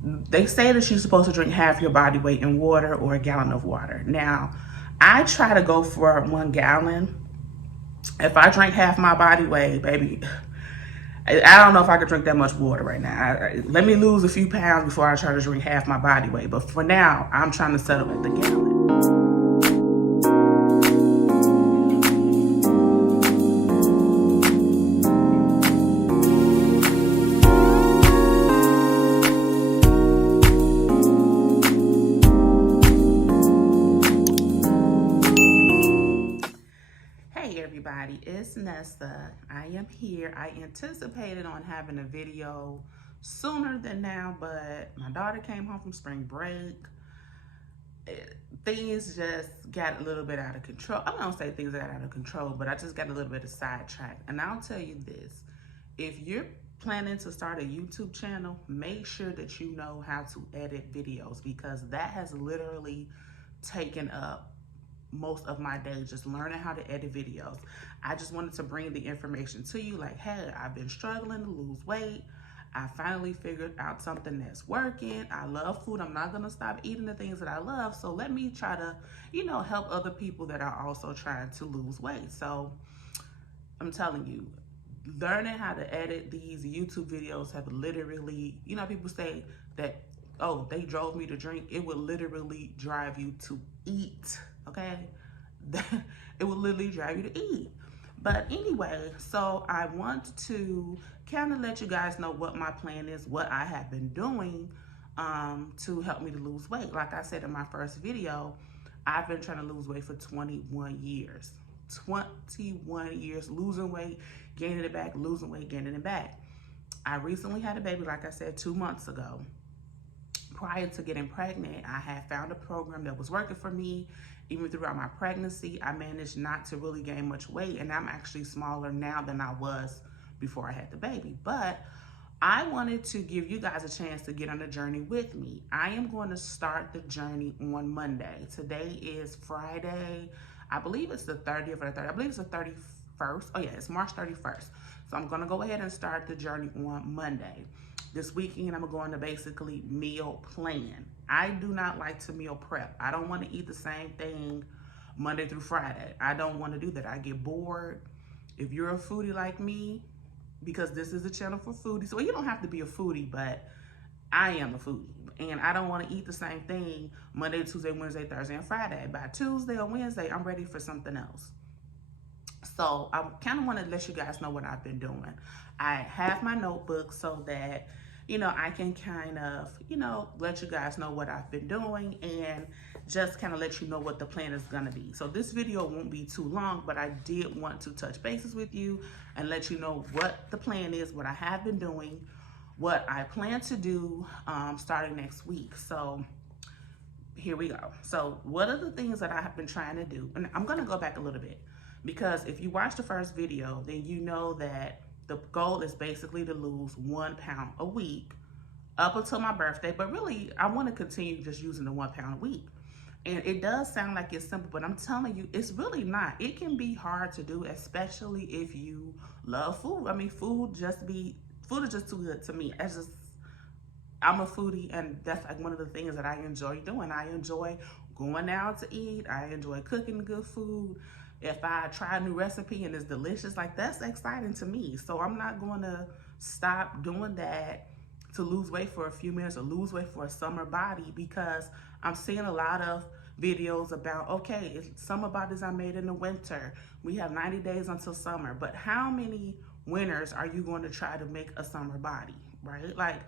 They say that you're supposed to drink half your body weight in water or a gallon of water. Now, I try to go for 1 gallon. If I drink half my body weight, baby, I don't know if I could drink that much water right now. Let me lose a few pounds before I try to drink half my body weight. But for now, I'm trying to settle at the gallon. Hey everybody, it's Nessa. I am here. I anticipated on having a video sooner than now, but my daughter came home from spring break. Things just got a little bit out of control. I'm not gonna say things got out of control, but I just got a little bit of sidetracked. And I'll tell you this, if you're planning to start a YouTube channel, make sure that you know how to edit videos, because that has literally taken up most of my day, just learning how to edit videos. I just wanted to bring the information to you, like, hey, I've been struggling to lose weight. I finally figured out something that's working. I love food. I'm not gonna stop eating the things that I love. So let me try to, help other people that are also trying to lose weight. So I'm telling you, learning how to edit these YouTube videos have literally, people say that, oh, they drove me to drink. It would literally drive you to eat, okay? It would literally drive you to eat. But anyway, so I want to kind of let you guys know what my plan is, what I have been doing to help me to lose weight. Like I said in my first video, I've been trying to lose weight for 21 years. 21 years, losing weight, gaining it back, losing weight, gaining it back. I recently had a baby, like I said, 2 months ago. Prior to getting pregnant, I had found a program that was working for me. Even throughout my pregnancy, I managed not to really gain much weight, and I'm actually smaller now than I was before I had the baby. But I wanted to give you guys a chance to get on the journey with me. I am going to start the journey on Monday. Today is Friday. I believe it's the 30th or the 30th. I believe it's the 31st. Oh yeah, it's March 31st. So I'm gonna go ahead and start the journey on Monday. This weekend, I'm going to basically meal plan. I do not like to meal prep. I don't want to eat the same thing Monday through Friday. I don't want to do that. I get bored. If you're a foodie like me, because this is a channel for foodies, well, you don't have to be a foodie, but I am a foodie. And I don't want to eat the same thing Monday, Tuesday, Wednesday, Thursday, and Friday. By Tuesday or Wednesday, I'm ready for something else. So I kind of want to let you guys know what I've been doing. I have my notebook so that, I can kind of, let you guys know what I've been doing and just kind of let you know what the plan is going to be. So this video won't be too long, but I did want to touch bases with you and let you know what the plan is, what I have been doing, what I plan to do starting next week. So here we go. So what are the things that I have been trying to do? And I'm going to go back a little bit, because if you watch the first video, then you know that the goal is basically to lose 1 pound a week up until my birthday. But really, I want to continue just using the 1 pound a week. And it does sound like it's simple, but I'm telling you, it's really not. It can be hard to do, especially if you love food. I mean, food is just too good to me. I'm a foodie, and that's like one of the things that I enjoy doing. I enjoy going out to eat. I enjoy cooking good food. If I try a new recipe and it's delicious, like, that's exciting to me. So I'm not going to stop doing that to lose weight for a few minutes or lose weight for a summer body, because I'm seeing a lot of videos about, okay, summer bodies are made in the winter. We have 90 days until summer. But how many winters are you going to try to make a summer body, right? Like,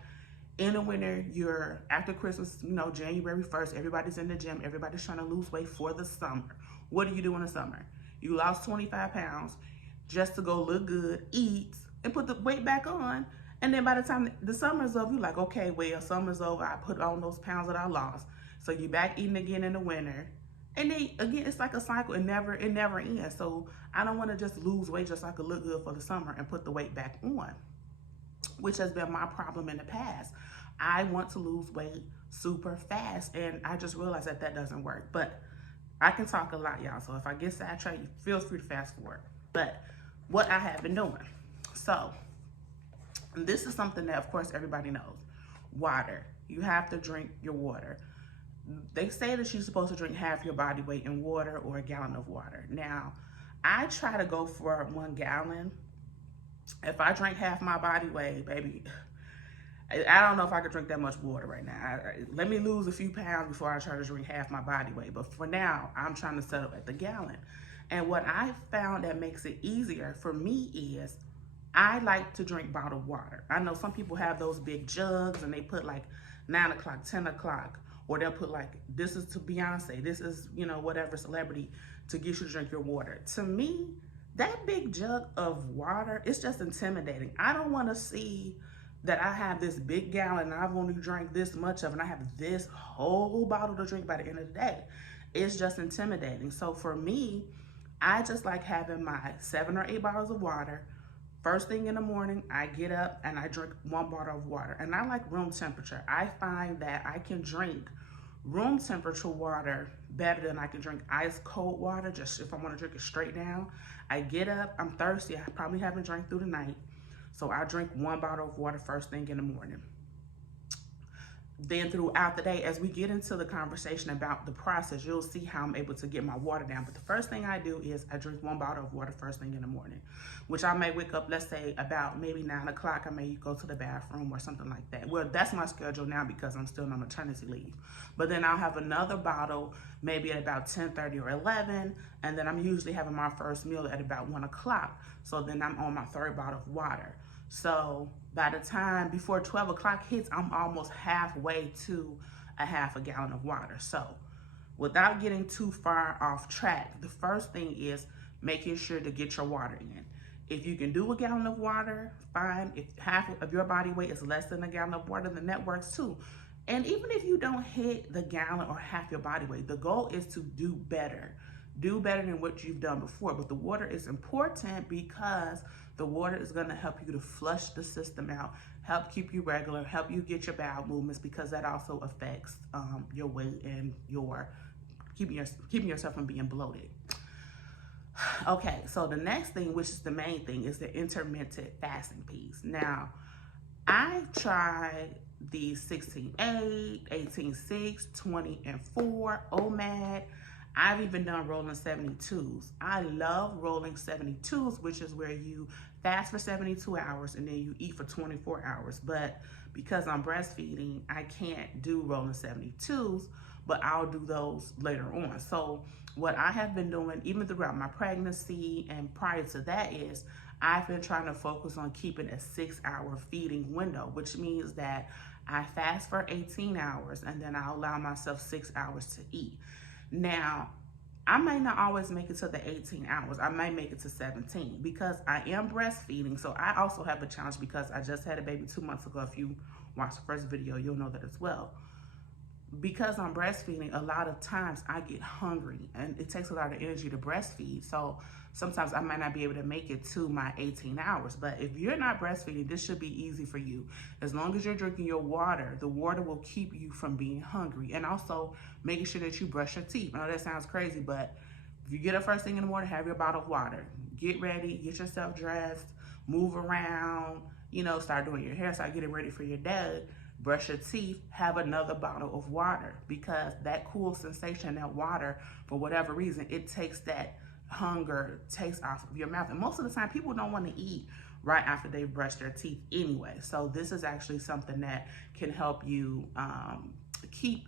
in the winter, you're after Christmas, January 1st, everybody's in the gym, everybody's trying to lose weight for the summer. What do you do in the summer? You lost 25 pounds just to go look good, eat, and put the weight back on. And then by the time the summer's over, you're like, okay, well, summer's over. I put on those pounds that I lost. So you're back eating again in the winter. And then again, it's like a cycle. It never ends. So I don't want to just lose weight just so I could look good for the summer and put the weight back on, which has been my problem in the past. I want to lose weight super fast, and I just realized that that doesn't work. But I can talk a lot, y'all, so if I get sidetracked, feel free to fast forward. But what I have been doing. So this is something that, of course, everybody knows. Water. You have to drink your water. They say that you're supposed to drink half your body weight in water or a gallon of water. Now, I try to go for 1 gallon. If I drink half my body weight, baby, I don't know if I could drink that much water right now. Let me lose a few pounds before I try to drink half my body weight. But for now, I'm trying to settle at the gallon. And what I found that makes it easier for me is I like to drink bottled water. I know some people have those big jugs and they put like 9 o'clock, 10 o'clock, or they'll put like, this is to Beyonce, this is, you know, whatever celebrity to get you to drink your water. To me, that big jug of water, it's just intimidating. I don't want to see that I have this big gallon and I've only drank this much of it and I have this whole bottle to drink by the end of the day. It's just intimidating. So for me, I just like having my 7 or 8 bottles of water. First thing in the morning, I get up and I drink 1 bottle of water. And I like room temperature. I find that I can drink room temperature water better than I can drink ice cold water, just if I want to drink it straight down. I get up, I'm thirsty, I probably haven't drank through the night. So I drink 1 bottle of water first thing in the morning. Then throughout the day, as we get into the conversation about the process, you'll see how I'm able to get my water down. But the first thing I do is I drink 1 bottle of water first thing in the morning, which I may wake up, let's say about maybe 9 o'clock. I may go to the bathroom or something like that. Well, that's my schedule now because I'm still on maternity leave. But then I'll have another bottle maybe at about 10:30 or 11. And then I'm usually having my first meal at about 1 o'clock. So then I'm on my 3rd bottle of water. So by the time before 12 o'clock hits, I'm almost halfway to a half a gallon of water. So without getting too far off track, the first thing is making sure to get your water in. If you can do a gallon of water, fine. If half of your body weight is less than a gallon of water, then that works too. And even if you don't hit the gallon or half your body weight, the goal is to do better. Do better than what you've done before. But the water is important because the water is going to help you to flush the system out, help keep you regular, help you get your bowel movements, because that also affects your weight and your keeping yourself from being bloated. Okay, so the next thing, which is the main thing, is the intermittent fasting piece. Now, I've tried the 16-8, 18-6, 20 and 4, OMAD. I've even done rolling 72s. I love rolling 72s, which is where you fast for 72 hours and then you eat for 24 hours. But because I'm breastfeeding, I can't do rolling 72s, but I'll do those later on. So what I have been doing, even throughout my pregnancy and prior to that, is I've been trying to focus on keeping a 6-hour feeding window, which means that I fast for 18 hours and then I allow myself 6 hours to eat. Now, I may not always make it to the 18 hours. I might make it to 17 because I am breastfeeding. So I also have a challenge because I just had a baby 2 months ago. If you watched the first video, you'll know that as well. Because I'm breastfeeding, a lot of times I get hungry and it takes a lot of energy to breastfeed. So sometimes I might not be able to make it to my 18 hours. But if you're not breastfeeding, this should be easy for you. As long as you're drinking your water, the water will keep you from being hungry. And also making sure that you brush your teeth. I know that sounds crazy, but if you get up first thing in the morning, have your bottle of water. Get ready, get yourself dressed, move around, you know, start doing your hair, start getting ready for your day. Brush your teeth, have another bottle of water, because that cool sensation, that water, for whatever reason, it takes that hunger taste off of your mouth. And most of the time, people don't want to eat right after they've brushed their teeth anyway. So this is actually something that can help you keep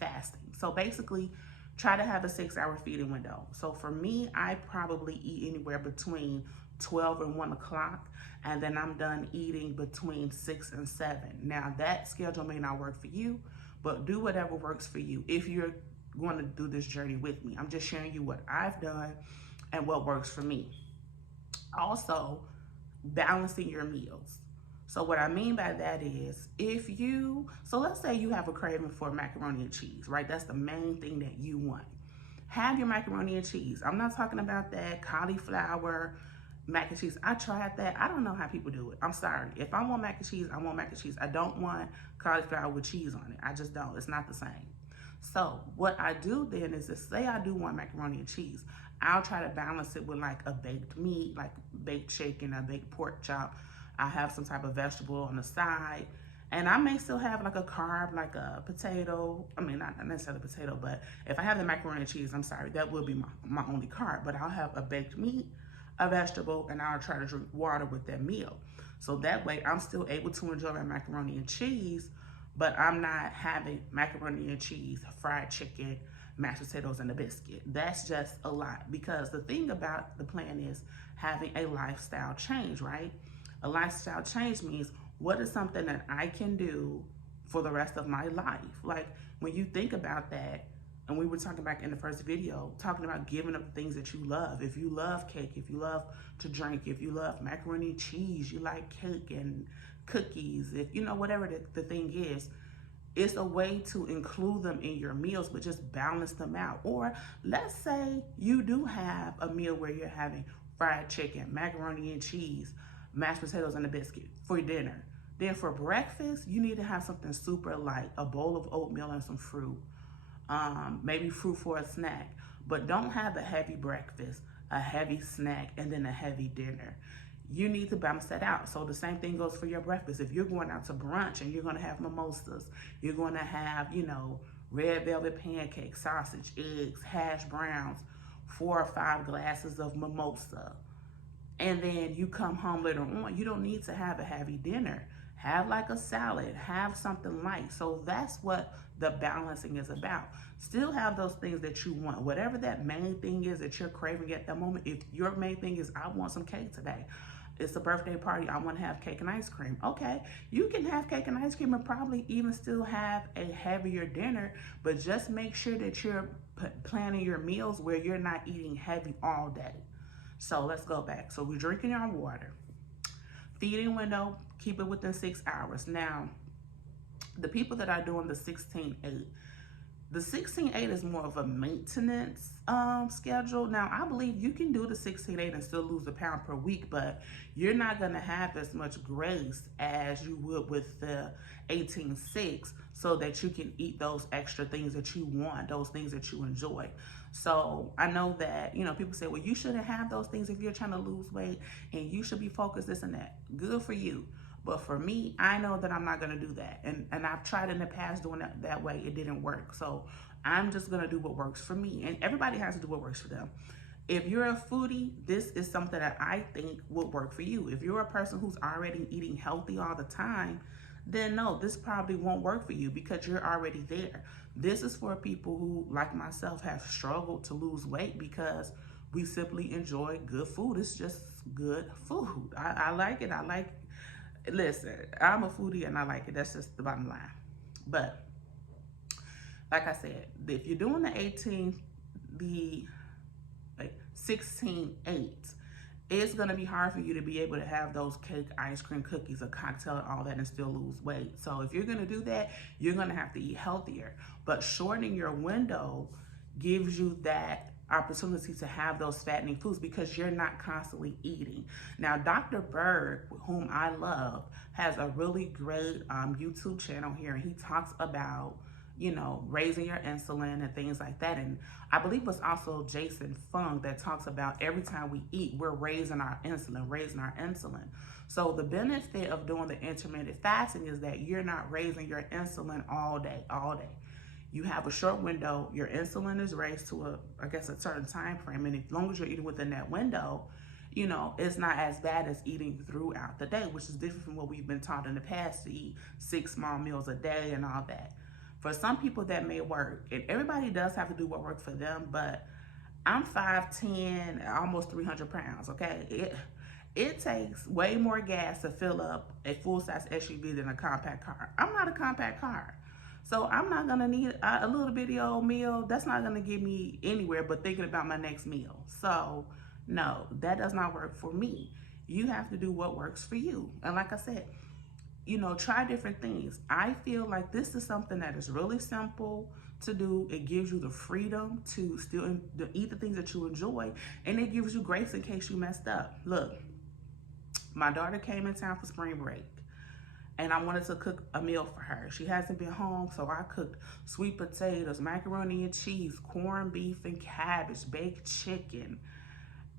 fasting. So basically, try to have a 6-hour feeding window. So for me, I probably eat anywhere between 12 and 1 o'clock, and then I'm done eating between 6 and 7. Now that schedule may not work for you, but do whatever works for you if you're going to do this journey with me. I'm just sharing you what I've done and what works for me. Also, balancing your meals. So what I mean by that is, so let's say you have a craving for macaroni and cheese, right? That's the main thing that you want. Have your macaroni and cheese. I'm not talking about that cauliflower mac and cheese. I tried that. I don't know how people do it. I'm sorry. If I want mac and cheese, I want mac and cheese. I don't want cauliflower with cheese on it. I just don't. It's not the same. So what I do then is, say I do want macaroni and cheese, I'll try to balance it with like a baked meat, like baked chicken, a baked pork chop. I have some type of vegetable on the side, And I may still have like a carb, like a potato. I mean, not necessarily a potato, but if I have the macaroni and cheese, I'm sorry, that will be my only carb. But I'll have a baked meat, a vegetable, and I'll try to drink water with that meal. So that way I'm still able to enjoy my macaroni and cheese, but I'm not having macaroni and cheese, fried chicken, mashed potatoes, and a biscuit. That's just a lot, because the thing about the plan is having a lifestyle change, right? A lifestyle change means, what is something that I can do for the rest of my life? Like, when you think about that, and we were talking back in the first video, talking about giving up the things that you love. If you love cake, if you love to drink, if you love macaroni and cheese, you like cake and cookies, if you know, whatever the thing is, it's a way to include them in your meals, but just balance them out. Or let's say you do have a meal where you're having fried chicken, macaroni and cheese, mashed potatoes, and a biscuit for dinner. Then for breakfast, you need to have something super light, a bowl of oatmeal and some fruit, maybe fruit for a snack. But don't have a heavy breakfast, a heavy snack, and then a heavy dinner. You need to balance that out. So the same thing goes for your breakfast. If you're going out to brunch and you're going to have mimosas, you're going to have, you know, red velvet pancakes, sausage, eggs, hash browns, 4 or 5 glasses of mimosa, and then you come home later on, you don't need to have a heavy dinner. Have like a salad, have something light. So that's what the balancing is about. Still have those things that you want. Whatever that main thing is that you're craving at that moment. If your main thing is, I want some cake today, it's a birthday party, I want to have cake and ice cream. Okay, you can have cake and ice cream and probably even still have a heavier dinner, but just make sure that you're planning your meals where you're not eating heavy all day. So let's go back. So we're drinking our water. Feeding window, keep it within 6 hours. Now, the people that are doing the 16-8, the 16-8 is more of a maintenance schedule. Now, I believe you can do the 16-8 and still lose a pound per week, but you're not going to have as much grace as you would with the 18-6, so that you can eat those extra things that you want, those things that you enjoy. So I know that, you know, people say, well, you shouldn't have those things if you're trying to lose weight, and you should be focused this and that. Good for you. But for me, I know that I'm not going to do that. And I've tried in the past doing that way. It didn't work. So I'm just going to do what works for me. And everybody has to do what works for them. If you're a foodie, this is something that I think would work for you. If you're a person who's already eating healthy all the time, then no, this probably won't work for you, because you're already there. This is for people who, like myself, have struggled to lose weight because we simply enjoy good food. It's just good food. I like it. Listen, I'm a foodie and I like it. That's just the bottom line. But like I said, if you're doing the 16-8, it's going to be hard for you to be able to have those cake, ice cream, cookies, a cocktail, and all that and still lose weight. So if you're going to do that, you're going to have to eat healthier. But shortening your window gives you that opportunity to have those fattening foods, because you're not constantly eating. Now, Dr. Berg, whom I love, has a really great YouTube channel here, and he talks about, you know, raising your insulin and things like that. And I believe it's also Jason Fung that talks about every time we eat, we're raising our insulin. So the benefit of doing the intermittent fasting is that you're not raising your insulin all day. You have a short window, your insulin is raised to a certain time frame. And as long as you're eating within that window, you know, it's not as bad as eating throughout the day, which is different from what we've been taught in the past, to eat 6 small meals a day and all that. For some people that may work, and everybody does have to do what works for them, but I'm 5'10", almost 300 pounds, okay? It takes way more gas to fill up a full-size SUV than a compact car. I'm not a compact car. So I'm not gonna need a little bitty old meal. That's not gonna get me anywhere but thinking about my next meal. So no, that does not work for me. You have to do what works for you. And like I said, you know, try different things. I feel like this is something that is really simple to do. It gives you the freedom to still eat the things that you enjoy, and it gives you grace in case you messed up. Look, my daughter came in town for spring break, and I wanted to cook a meal for her. She hasn't been home, so I cooked sweet potatoes, macaroni and cheese, corned beef and cabbage, baked chicken.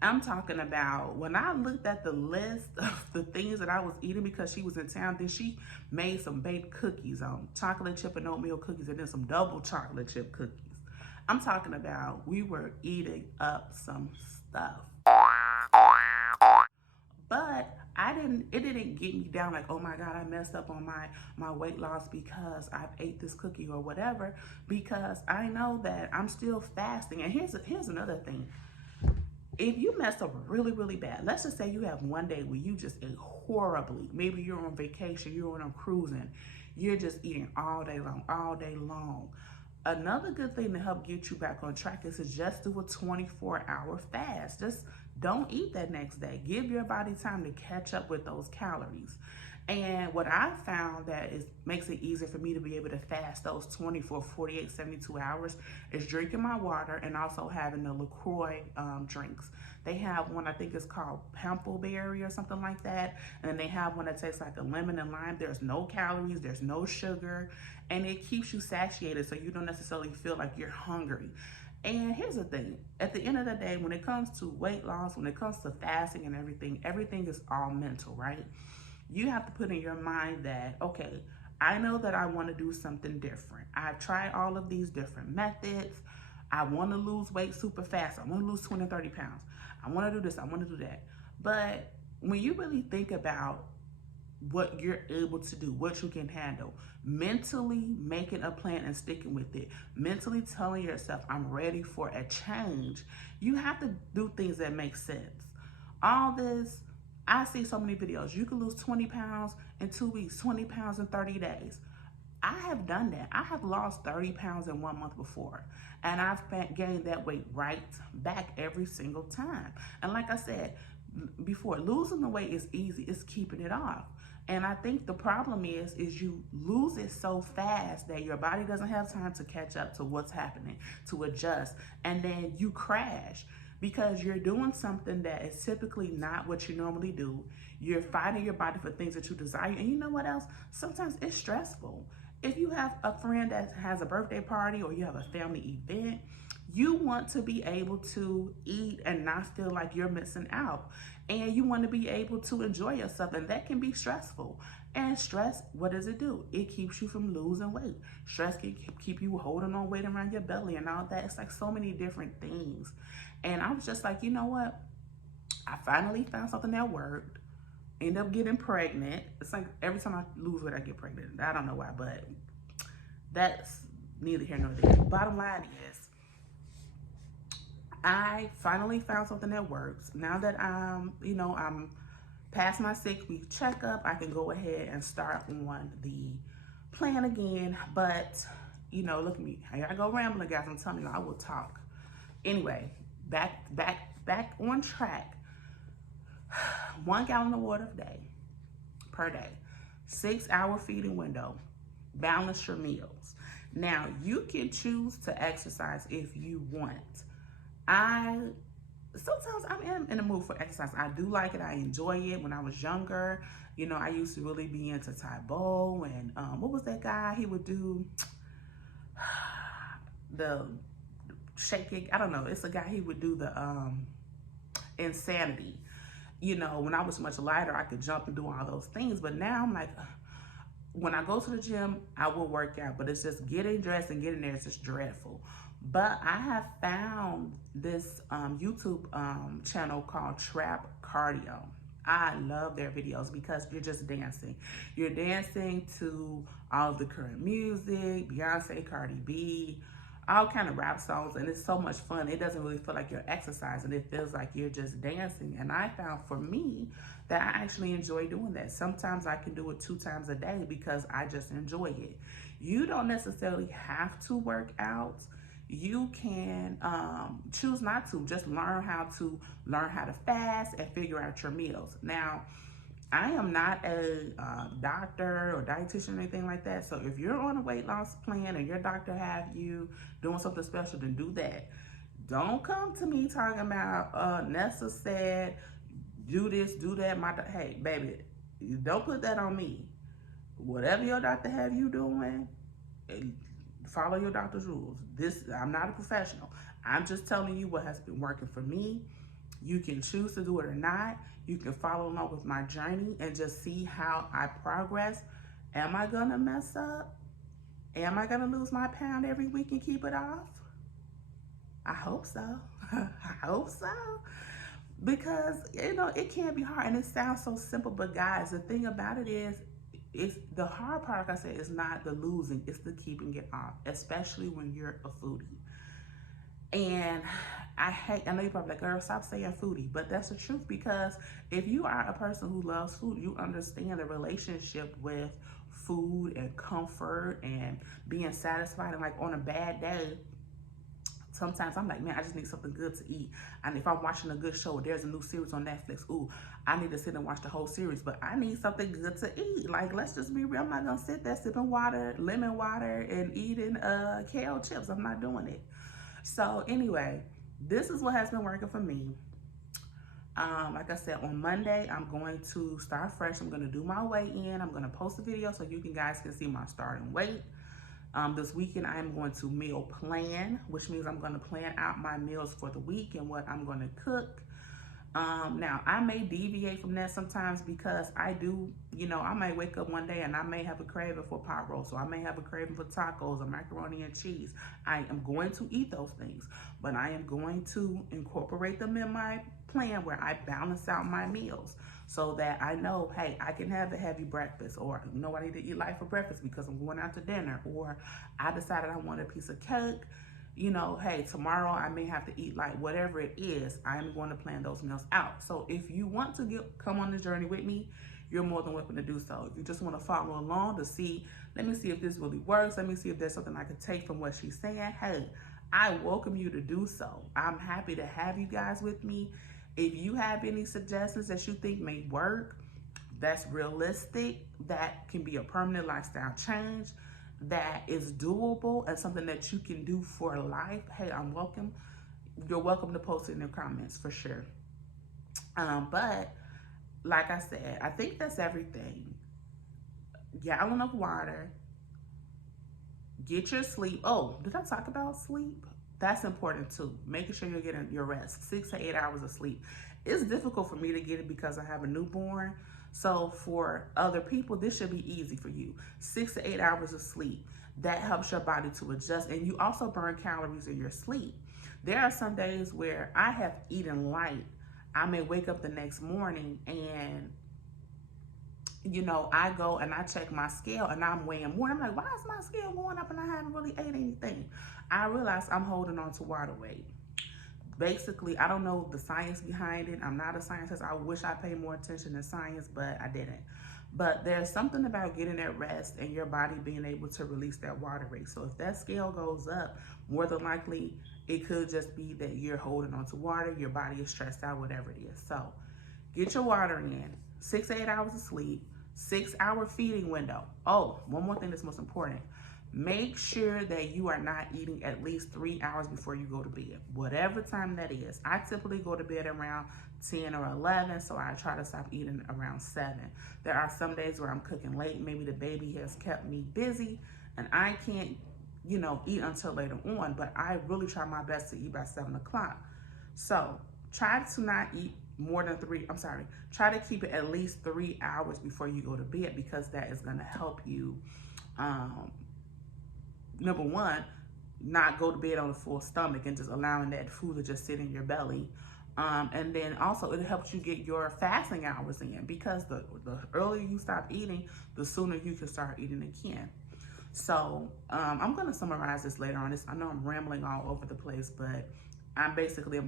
I'm talking about when I looked at the list of the things that I was eating because she was in town, then she made some baked cookies, chocolate chip and oatmeal cookies, and then some double chocolate chip cookies. I'm talking about we were eating up some stuff. But it didn't get me down like, oh my God, I messed up on my weight loss because I ate this cookie or whatever, because I know that I'm still fasting. And here's another thing. If you mess up really, really bad, let's just say you have one day where you just ate horribly. Maybe you're on vacation, you're on cruising, you're just eating all day long, all day long. Another good thing to help get you back on track is to just do a 24-hour fast. Just don't eat that next day. Give your body time to catch up with those calories. And what I found that is makes it easier for me to be able to fast those 24, 48, 72 hours is drinking my water and also having the LaCroix drinks. They have one, I think it's called Pimpleberry or something like that. And then they have one that tastes like a lemon and lime. There's no calories, there's no sugar, and it keeps you satiated so you don't necessarily feel like you're hungry. And here's the thing, at the end of the day, when it comes to weight loss, when it comes to fasting and everything is all mental, right? You have to put in your mind that, okay, I know that I want to do something different. I've tried all of these different methods. I want to lose weight super fast. I want to lose 20, 30 pounds. I want to do this. I want to do that. But when you really think about what you're able to do, what you can handle, mentally making a plan and sticking with it, mentally telling yourself, I'm ready for a change, you have to do things that make sense. All this, I see so many videos. You can lose 20 pounds in 2 weeks, 20 pounds in 30 days. I have done that. I have lost 30 pounds in 1 month before, and I've gained that weight right back every single time. And like I said before, losing the weight is easy. It's keeping it off. And I think the problem is you lose it so fast that your body doesn't have time to catch up to what's happening, to adjust, and then you crash because you're doing something that is typically not what you normally do. You're fighting your body for things that you desire. And you know what else? Sometimes it's stressful. If you have a friend that has a birthday party or you have a family event, you want to be able to eat and not feel like you're missing out. And you want to be able to enjoy yourself, and that can be stressful. And stress, what does it do? It keeps you from losing weight. Stress can keep you holding on weight around your belly and all that. It's like so many different things. And I was just like, you know what? I finally found something that worked. End up getting pregnant. It's like every time I lose weight, I get pregnant. I don't know why, but that's neither here nor there. Bottom line is, I finally found something that works. Now that I'm past my 6-week checkup, I can go ahead and start on the plan again. But look at me. I go rambling, guys. I'm telling you, I will talk. Anyway, back on track. 1 gallon of water per day, 6-hour feeding window, balance your meals. Now, you can choose to exercise if you want. Sometimes I'm in the mood for exercise. I do like it. I enjoy it. When I was younger, I used to really be into Tai Bo and what was that guy? He would do the shaking. I don't know. It's a guy, he would do the insanity. When I was much lighter, I could jump and do all those things. But now I'm like, when I go to the gym, I will work out, but it's just getting dressed and getting there. It's just dreadful. But I have found this YouTube channel called Trap Cardio. I love their videos because you're just dancing. You're dancing to all of the current music, Beyonce, Cardi B, all kind of rap songs, and it's so much fun. It doesn't really feel like you're exercising. It feels like you're just dancing. And I found for me that I actually enjoy doing that. Sometimes I can do it 2 times a day because I just enjoy it. You don't necessarily have to work out. You can choose not to. Just learn how to fast and figure out your meals. Now, I am not a doctor or dietitian or anything like that. So if you're on a weight loss plan and your doctor have you doing something special, then do that. Don't come to me talking about Nessa said do this, do that. Hey, baby, don't put that on me. Whatever your doctor have you doing, follow your doctor's rules. I'm not a professional. I'm just telling you what has been working for me. You can choose to do it or not. You can follow along with my journey and just see how I progress. Am I gonna mess up? Am I gonna lose my pound every week and keep it off? I hope so. I hope so. Because, you know, it can be hard and it sounds so simple, but guys, the thing about it is, it's the hard part, like I said, is not the losing, it's the keeping it off, especially when you're a foodie. And I know you're probably like, girl, stop saying foodie, but that's the truth, because if you are a person who loves food, you understand the relationship with food and comfort and being satisfied. And like on a bad day, sometimes I'm like, man, I just need something good to eat. And if I'm watching a good show, there's a new series on Netflix, ooh, I need to sit and watch the whole series, but I need something good to eat. Like, let's just be real. I'm not gonna sit there sipping water, lemon water, and eating kale chips. I'm not doing it. So anyway, this is what has been working for me. Like I said, on Monday, I'm going to start fresh. I'm gonna do my weigh in. I'm gonna post a video so you guys can see my starting weight. This weekend, I am going to meal plan, which means I'm going to plan out my meals for the week and what I'm going to cook. Now, I may deviate from that sometimes because I do, you know, I might wake up one day and I may have a craving for pot roast, or I may have a craving for tacos or macaroni and cheese. I am going to eat those things, but I am going to incorporate them in my plan where I balance out my meals, so that I know, hey, I can have a heavy breakfast, or you know, I need to eat light for breakfast because I'm going out to dinner, or I decided I want a piece of cake. You know, hey, tomorrow I may have to eat light. Whatever it is, I'm going to plan those meals out. So if you want to come on the journey with me, you're more than welcome to do so. If you just want to follow along to see, let me see if this really works. Let me see if there's something I can take from what she's saying. Hey, I welcome you to do so. I'm happy to have you guys with me. If you have any suggestions that you think may work, that's realistic, that can be a permanent lifestyle change, that is doable and something that you can do for life, hey, I'm welcome. You're welcome to post it in the comments for sure. But like I said, I think that's everything. Gallon of water, get your sleep. Oh, did I talk about sleep? That's important too. Making sure you're getting your rest, 6 to 8 hours of sleep. It's difficult for me to get it because I have a newborn. So for other people, this should be easy for you. 6 to 8 hours of sleep. That helps your body to adjust, and you also burn calories in your sleep. There are some days where I have eaten light. I may wake up the next morning and, you know, I go and I check my scale and I'm weighing more. I'm like, why is my scale going up and I haven't really ate anything? I realize I'm holding on to water weight. Basically, I don't know the science behind it. I'm not a scientist. I wish I paid more attention to science, but I didn't. But there's something about getting that rest and your body being able to release that water weight. So if that scale goes up, more than likely, it could just be that you're holding on to water, your body is stressed out, whatever it is. So get your water in, 6 to 8 hours of sleep, 6-hour feeding window. Oh, one more thing that's most important. Make sure that you are not eating at least 3 hours before you go to bed, whatever time that is. I typically go to bed around 10 or 11, so I try to stop eating around 7. There are some days where I'm cooking late. Maybe the baby has kept me busy and I can't, you know, eat until later on, but I really try my best to eat by 7 o'clock. So try to not eat more than try to keep it at least 3 hours before you go to bed, because that is going to help you, number one, not go to bed on a full stomach and just allowing that food to just sit in your belly. And then also it helps you get your fasting hours in, because the earlier you stop eating, the sooner you can start eating again. So I'm going to summarize this later on. I know I'm rambling all over the place, but I'm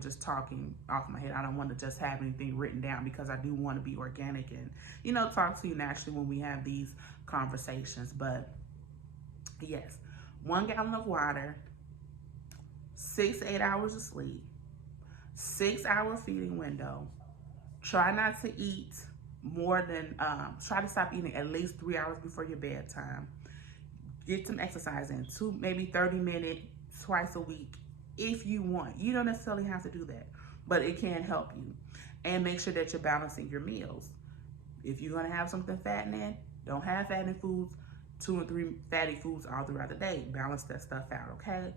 just talking off my head. I don't want to just have anything written down, because I do want to be organic and, you know, talk to you naturally when we have these conversations. But yes, 1 gallon of water, 6 to 8 hours of sleep, 6-hour feeding window. Try not to eat more than, try to stop eating at least 3 hours before your bedtime. Get some exercise in, maybe 30 minutes twice a week if you want. You don't necessarily have to do that, but it can help you. And make sure that you're balancing your meals. If you're gonna have something fattening, don't have fattening foods, 2 and 3 fatty foods all throughout the day. Balance that stuff out, okay?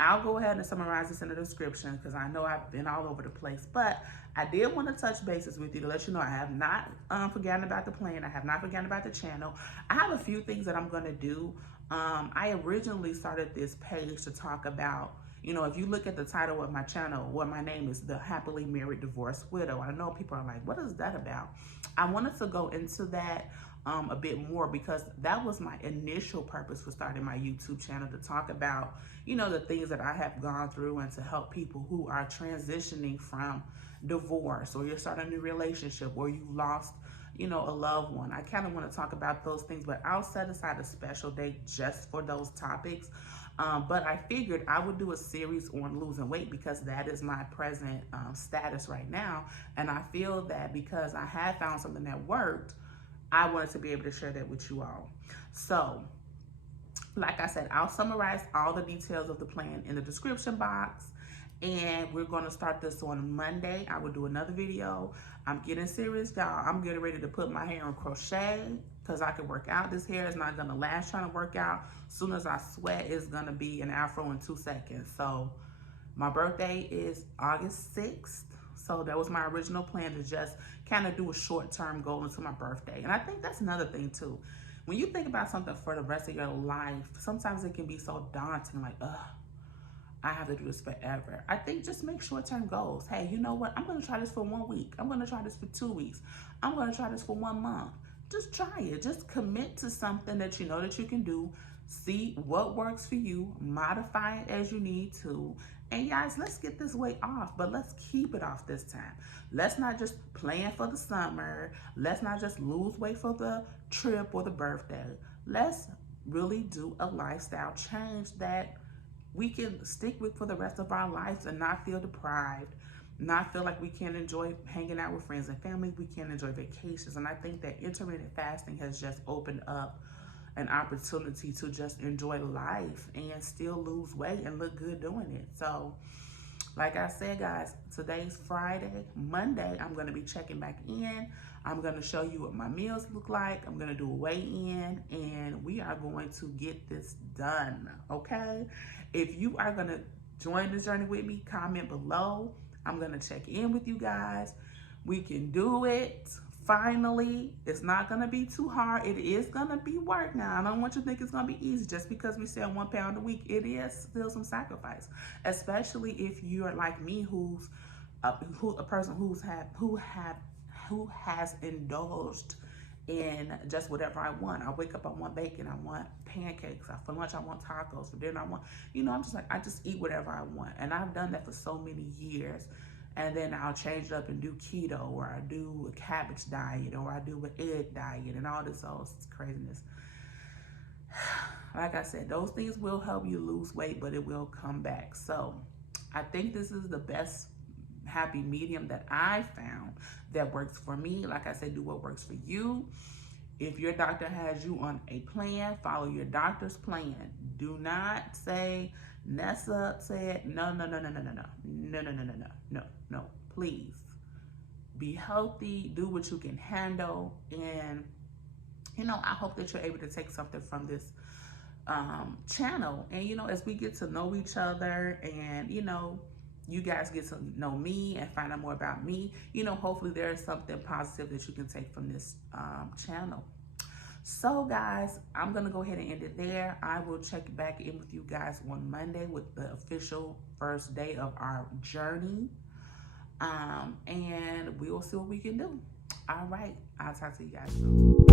I'll go ahead and summarize this in the description because I know I've been all over the place. But I did want to touch bases with you to let you know I have not forgotten about the plan. I have not forgotten about the channel. I have a few things that I'm going to do. I originally started this page to talk about, you know, if you look at the title of my channel, what my name is, The Happily Married Divorced Widow. I know people are like, what is that about? I wanted to go into that a bit more because that was my initial purpose for starting my YouTube channel, to talk about, you know, the things that I have gone through and to help people who are transitioning from divorce, or you're starting a new relationship, or you lost, you know, a loved one. I kind of want to talk about those things, but I'll set aside a special day just for those topics. But I figured I would do a series on losing weight because that is my present status right now. And I feel that because I had found something that worked, I wanted to be able to share that with you all. So, like I said, I'll summarize all the details of the plan in the description box. And we're going to start this on Monday. I will do another video. I'm getting serious, y'all. I'm getting ready to put my hair in crochet because I can work out. This hair is not going to last trying to work out. As soon as I sweat, it's going to be an afro in 2 seconds. So my birthday is August 6th. So that was my original plan, to just kind of do a short-term goal until my birthday. And I think that's another thing too. When you think about something for the rest of your life, sometimes it can be so daunting, like, ugh, I have to do this forever. I think just make short-term goals. Hey, you know what? I'm going to try this for 1 week. I'm going to try this for 2 weeks. I'm going to try this for 1 month. Just try it. Just commit to something that you know that you can do. See what works for you. Modify it as you need to. And guys, let's get this weight off, but let's keep it off this time. Let's not just plan for the summer. Let's not just lose weight for the trip or the birthday. Let's really do a lifestyle change that we can stick with for the rest of our lives and not feel deprived, not feel like we can't enjoy hanging out with friends and family, we can't enjoy vacations. And I think that intermittent fasting has just opened up an opportunity to just enjoy life and still lose weight and look good doing it. So, like I said, guys, today's Friday. Monday, I'm going to be checking back in. I'm going to show you what my meals look like. I'm going to do a weigh-in, and we are going to get this done, okay? If you are going to join this journey with me, comment below. I'm going to check in with you guys. We can do it. Finally, it's not going to be too hard. It is going to be work now. I don't want you to think it's going to be easy. Just because we sell 1 pound a week, it is still some sacrifice, especially if you're like me, who's a person who has indulged in just whatever I want. I wake up, I want bacon, I want pancakes. For lunch, I want tacos. For dinner, I want, you know, I'm just like, I just eat whatever I want. And I've done that for so many years. And then I'll change it up and do keto, or I do a cabbage diet, or I do an egg diet, and all this old craziness. Like I said, those things will help you lose weight, but it will come back. So I think this is the best happy medium that I found that works for me. Like I said, do what works for you. If your doctor has you on a plan, follow your doctor's plan. Do not say, Nessa said, no, please. Be healthy, do what you can handle, and, you know, I hope that you're able to take something from this channel. And, you know, as we get to know each other, and, you know, you guys get to know me and find out more about me, you know, hopefully there is something positive that you can take from this channel. So guys, I'm going to go ahead and end it there. I will check back in with you guys on Monday with the official first day of our journey. And we will see what we can do. All right. I'll talk to you guys soon.